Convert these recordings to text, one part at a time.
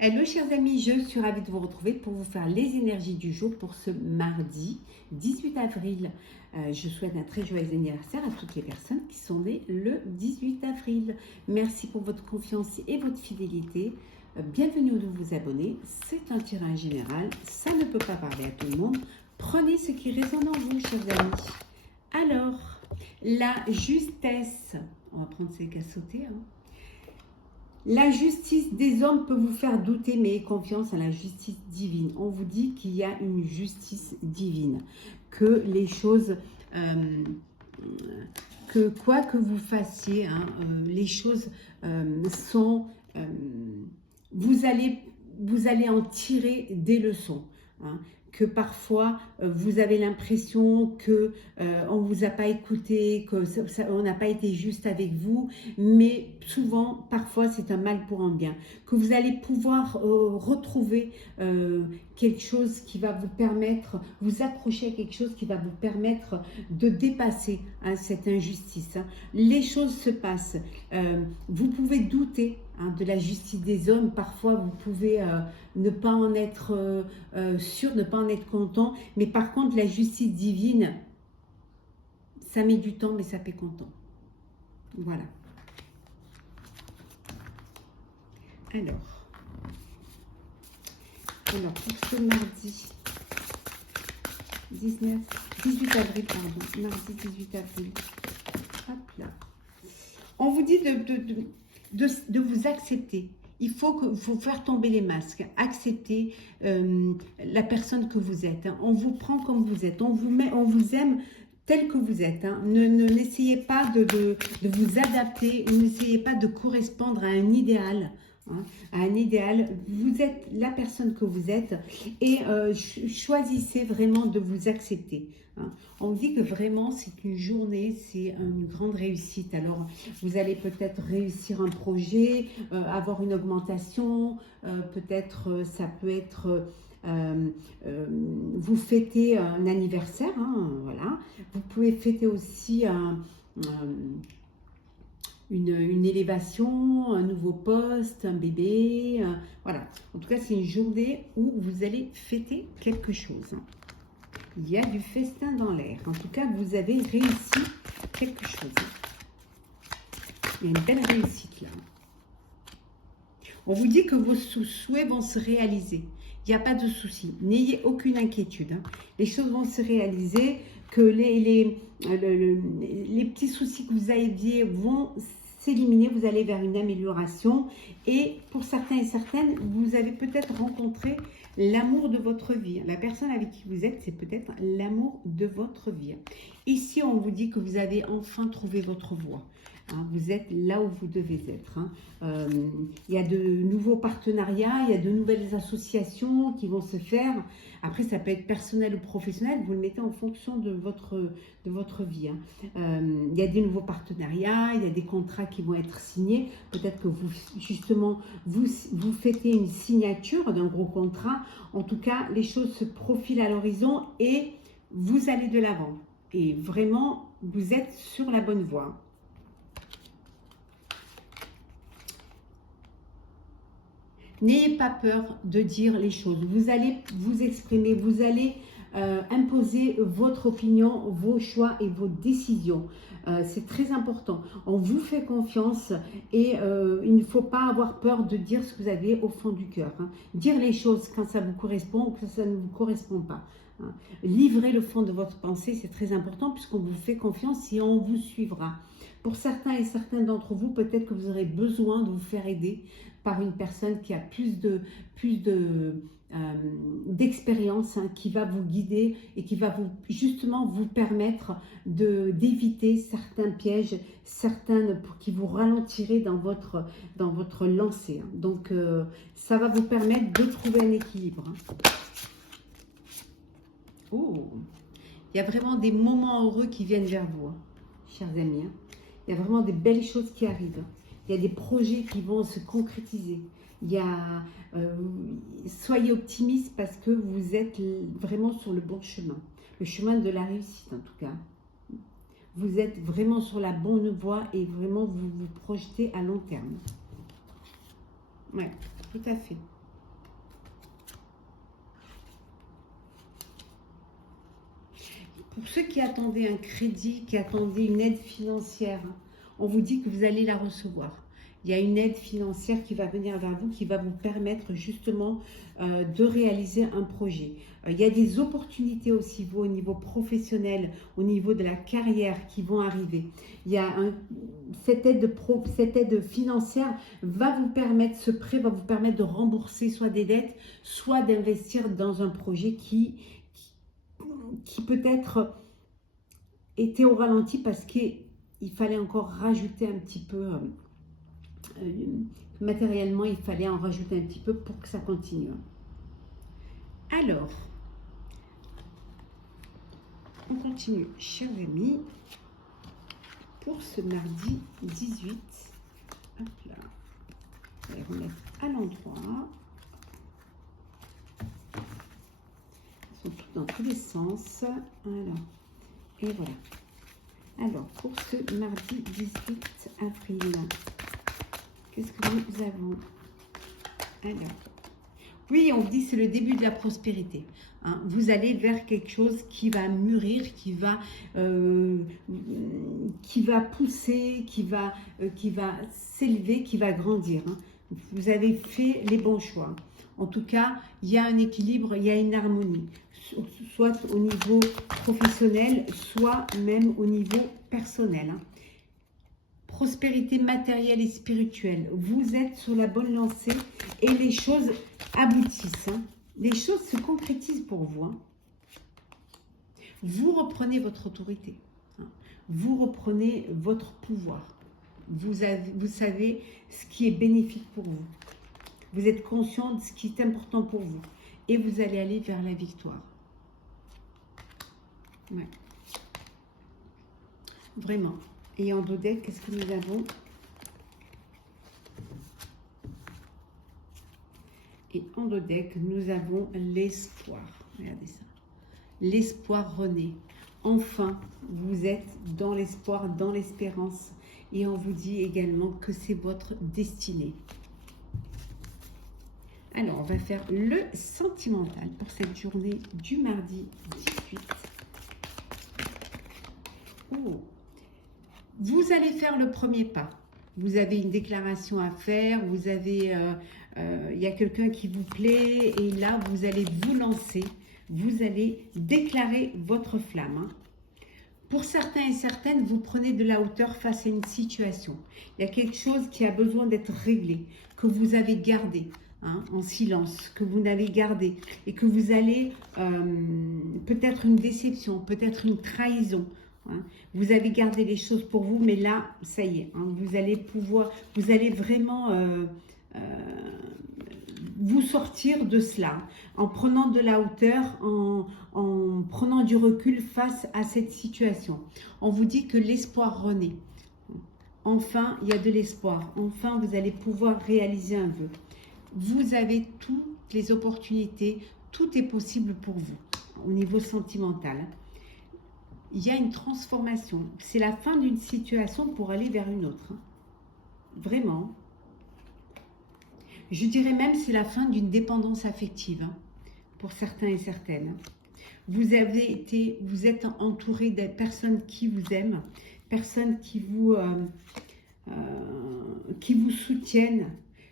Hello chers amis, je suis ravie de vous retrouver pour vous faire les énergies du jour pour ce mardi 18 avril. Je souhaite un très joyeux anniversaire à toutes les personnes qui sont nées le 18 avril. Merci pour votre confiance et votre fidélité. Bienvenue de vous abonner. C'est un tirage général, ça ne peut pas parler à tout le monde. Prenez ce qui résonne en vous chers amis. Alors, la justesse, on va prendre ces qu'à sauter, hein. La justice des hommes peut vous faire douter, mais ayez confiance en la justice divine. On vous dit qu'il y a une justice divine, que les choses, que quoi que vous fassiez, hein, les choses sont, vous allez en tirer des leçons. Hein, que parfois vous avez l'impression que on vous a pas écouté, que on n'a pas été juste avec vous, mais souvent, parfois, c'est un mal pour un bien. Que vous allez pouvoir retrouver quelque chose qui va vous permettre, vous accrocher à quelque chose qui va vous permettre de dépasser hein, cette injustice. Hein. Les choses se passent. Vous pouvez douter hein, de la justice des hommes. Parfois, vous pouvez ne pas en être sûr, ne pas en être content. Mais par contre, la justice divine, ça met du temps, mais ça fait content. Voilà. Alors, pour ce mardi 18 avril, pardon, mardi 18 avril, hop là. On vous dit de vous accepter. Il faut faire tomber les masques, accepter la personne que vous êtes. Hein. On vous prend comme vous êtes, on vous aime tel que vous êtes. Hein. N'essayez pas de vous adapter, n'essayez pas de correspondre à un idéal. Hein, à un idéal, vous êtes la personne que vous êtes et choisissez vraiment de vous accepter. Hein. On dit que vraiment c'est une journée, c'est une grande réussite. Alors vous allez peut-être réussir un projet, avoir une augmentation, peut-être ça peut être vous fêtez un anniversaire, hein, voilà. Vous pouvez fêter aussi une élévation, un nouveau poste, un bébé, voilà. En tout cas, c'est une journée où vous allez fêter quelque chose. Il y a du festin dans l'air. En tout cas, vous avez réussi quelque chose. Il y a une belle réussite là. On vous dit que vos souhaits vont se réaliser. Il n'y a pas de souci. N'ayez aucune inquiétude. Hein. Les choses vont se réaliser, que les petits soucis que vous aviez vont s'éliminer. Vous allez vers une amélioration. Et pour certains et certaines, vous avez peut-être rencontré l'amour de votre vie. La personne avec qui vous êtes, c'est peut-être l'amour de votre vie. Ici, on vous dit que vous avez enfin trouvé votre voie. Hein, vous êtes là où vous devez être. Hein. Il y a de nouveaux partenariats, il y a de nouvelles associations qui vont se faire. Après, ça peut être personnel ou professionnel. Vous le mettez en fonction de votre vie. Hein. Il y a des nouveaux partenariats, il y a des contrats qui vont être signés. Peut-être que vous, justement, vous fêtez une signature d'un gros contrat. En tout cas, les choses se profilent à l'horizon et vous allez de l'avant. Et vraiment, vous êtes sur la bonne voie. N'ayez pas peur de dire les choses. Vous allez vous exprimer, vous allez imposer votre opinion, vos choix et vos décisions. C'est très important. On vous fait confiance et il ne faut pas avoir peur de dire ce que vous avez au fond du cœur. Hein. Dire les choses quand ça vous correspond ou quand ça ne vous correspond pas. Hein. Livrer le fond de votre pensée, c'est très important puisqu'on vous fait confiance et on vous suivra. Pour certains et certaines d'entre vous, peut-être que vous aurez besoin de vous faire aider par une personne qui a plus d'expérience, hein, qui va vous guider et qui va justement vous permettre d'éviter certains pièges, qui vous ralentirez dans votre lancée. Hein. Donc, ça va vous permettre de trouver un équilibre. Hein. Oh, il y a vraiment des moments heureux qui viennent vers vous, hein, chers amis. Hein. Il y a vraiment des belles choses qui arrivent. Il y a des projets qui vont se concrétiser. Il y a, soyez optimistes parce que vous êtes vraiment sur le bon chemin. Le chemin de la réussite en tout cas. Vous êtes vraiment sur la bonne voie et vraiment vous vous projetez à long terme. Oui, tout à fait. Pour ceux qui attendaient un crédit, qui attendaient une aide financière, hein, on vous dit que vous allez la recevoir. Il y a une aide financière qui va venir vers vous, qui va vous permettre justement de réaliser un projet. Il y a des opportunités aussi au niveau professionnel, au niveau de la carrière qui vont arriver. Il y a cette aide financière va vous permettre, ce prêt va vous permettre de rembourser soit des dettes, soit d'investir dans un projet qui peut-être était au ralenti parce qu'il fallait encore rajouter un petit peu... matériellement, il fallait en rajouter un petit peu pour que ça continue. Alors, on continue, chers amis, pour ce mardi 18. Hop là. On va les remettre à l'endroit. Ils sont tous dans tous les sens. Alors, et voilà. Alors, pour ce mardi 18 avril, qu'est-ce que nous avons? Alors, oui, on dit c'est le début de la prospérité. Hein. Vous allez vers quelque chose qui va mûrir, qui va pousser, qui va s'élever, qui va grandir. Hein. Vous avez fait les bons choix. En tout cas, il y a un équilibre, il y a une harmonie, soit au niveau professionnel, soit même au niveau personnel. Hein. Prospérité matérielle et spirituelle. Vous êtes sur la bonne lancée et les choses aboutissent. Hein. Les choses se concrétisent pour vous. Hein. Vous reprenez votre autorité. Hein. Vous reprenez votre pouvoir. Vous savez ce qui est bénéfique pour vous. Vous êtes conscient de ce qui est important pour vous. Et vous allez aller vers la victoire. Ouais. Vraiment. Et en dos deck, qu'est-ce que nous avons? Et en dos deck, nous avons l'espoir. Regardez ça. L'espoir renaît. Enfin, vous êtes dans l'espoir, dans l'espérance. Et on vous dit également que c'est votre destinée. Alors, on va faire le sentimental pour cette journée du mardi 18. Oh. Vous allez faire le premier pas. Vous avez une déclaration à faire, vous avez, il y a quelqu'un qui vous plaît et là, vous allez vous lancer. Vous allez déclarer votre flamme. Hein. Pour certains et certaines, vous prenez de la hauteur face à une situation. Il y a quelque chose qui a besoin d'être réglé, que vous avez gardé. Hein, en silence, que vous n'avez gardé et que vous allez peut-être une déception, peut-être une trahison. Hein. Vous avez gardé les choses pour vous, mais là, ça y est, hein, vous allez vraiment vous sortir de cela, en prenant de la hauteur, en prenant du recul face à cette situation. On vous dit que l'espoir renaît. Enfin, il y a de l'espoir. Enfin, vous allez pouvoir réaliser un vœu. Vous avez toutes les opportunités, tout est possible pour vous au niveau sentimental. Il y a une transformation. C'est la fin d'une situation pour aller vers une autre. Vraiment. Je dirais même c'est la fin d'une dépendance affective pour certains et certaines. Vous êtes entouré de personnes qui vous aiment, personnes qui vous soutiennent.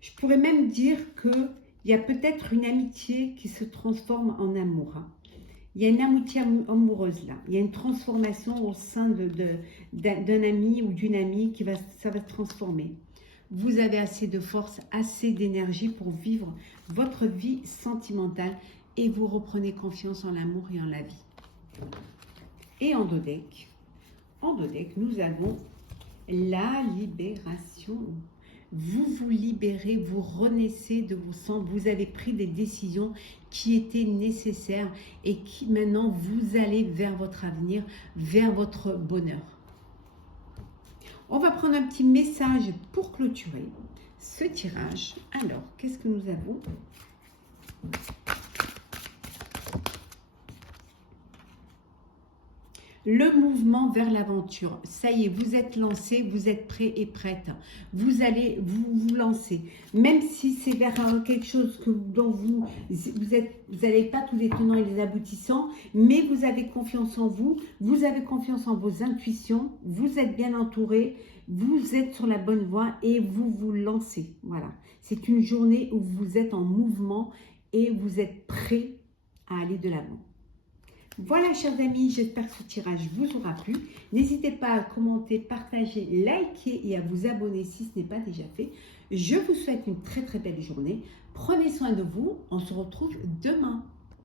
Je pourrais même dire qu'il y a peut-être une amitié qui se transforme en amour. Il y a une amitié amoureuse là. Il y a une transformation au sein d'un ami ou d'une amie ça va se transformer. Vous avez assez de force, assez d'énergie pour vivre votre vie sentimentale et vous reprenez confiance en l'amour et en la vie. Et en dos deck, nous avons la libération. Vous vous libérez, vous renaissez de vos cendres, vous avez pris des décisions qui étaient nécessaires et qui maintenant vous allez vers votre avenir, vers votre bonheur. On va prendre un petit message pour clôturer ce tirage. Alors, qu'est-ce que nous avons? Le mouvement vers l'aventure. Ça y est, vous êtes lancé, vous êtes prêt et prête. Vous allez vous lancer. Même si c'est vers quelque chose dont vous n'avez pas tous les tenants et les aboutissants, mais vous avez confiance en vous, vous avez confiance en vos intuitions, vous êtes bien entouré, vous êtes sur la bonne voie et vous vous lancez. Voilà. C'est une journée où vous êtes en mouvement et vous êtes prêt à aller de l'avant. Voilà, chers amis, j'espère que ce tirage vous aura plu. N'hésitez pas à commenter, partager, liker et à vous abonner si ce n'est pas déjà fait. Je vous souhaite une très très belle journée. Prenez soin de vous. On se retrouve demain.